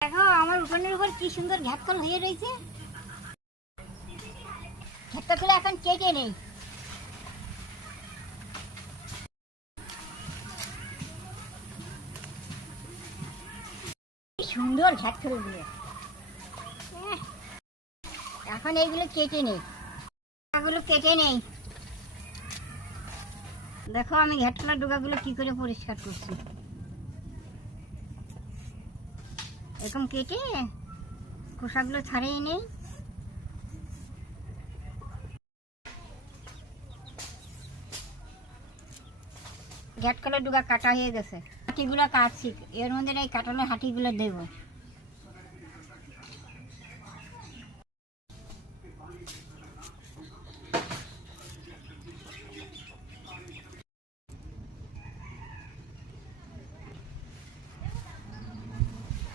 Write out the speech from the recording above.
দেখো আমার উঠোনের উপর কি সুন্দর ঘাটকল হয়ে রয়েছে। ঘাটকল এখন কেটে নেই। সুন্দর ঘাটকলগুলো এখন এইগুলো কেটে নেই, এগুলো কেটে নেই। দেখো আমি ঘাটকলার ডোকাগুলো কি করে পরিষ্কার করছি। এরকম কেটে খোসাগুলো ছাড়িয়ে নেই। ঘাটকলার ডোকা কাটা হয়ে গেছে, হাঁটিগুলো কাটছি, এর মধ্যে এই কাটানোর হাঁটিগুলো দেবো।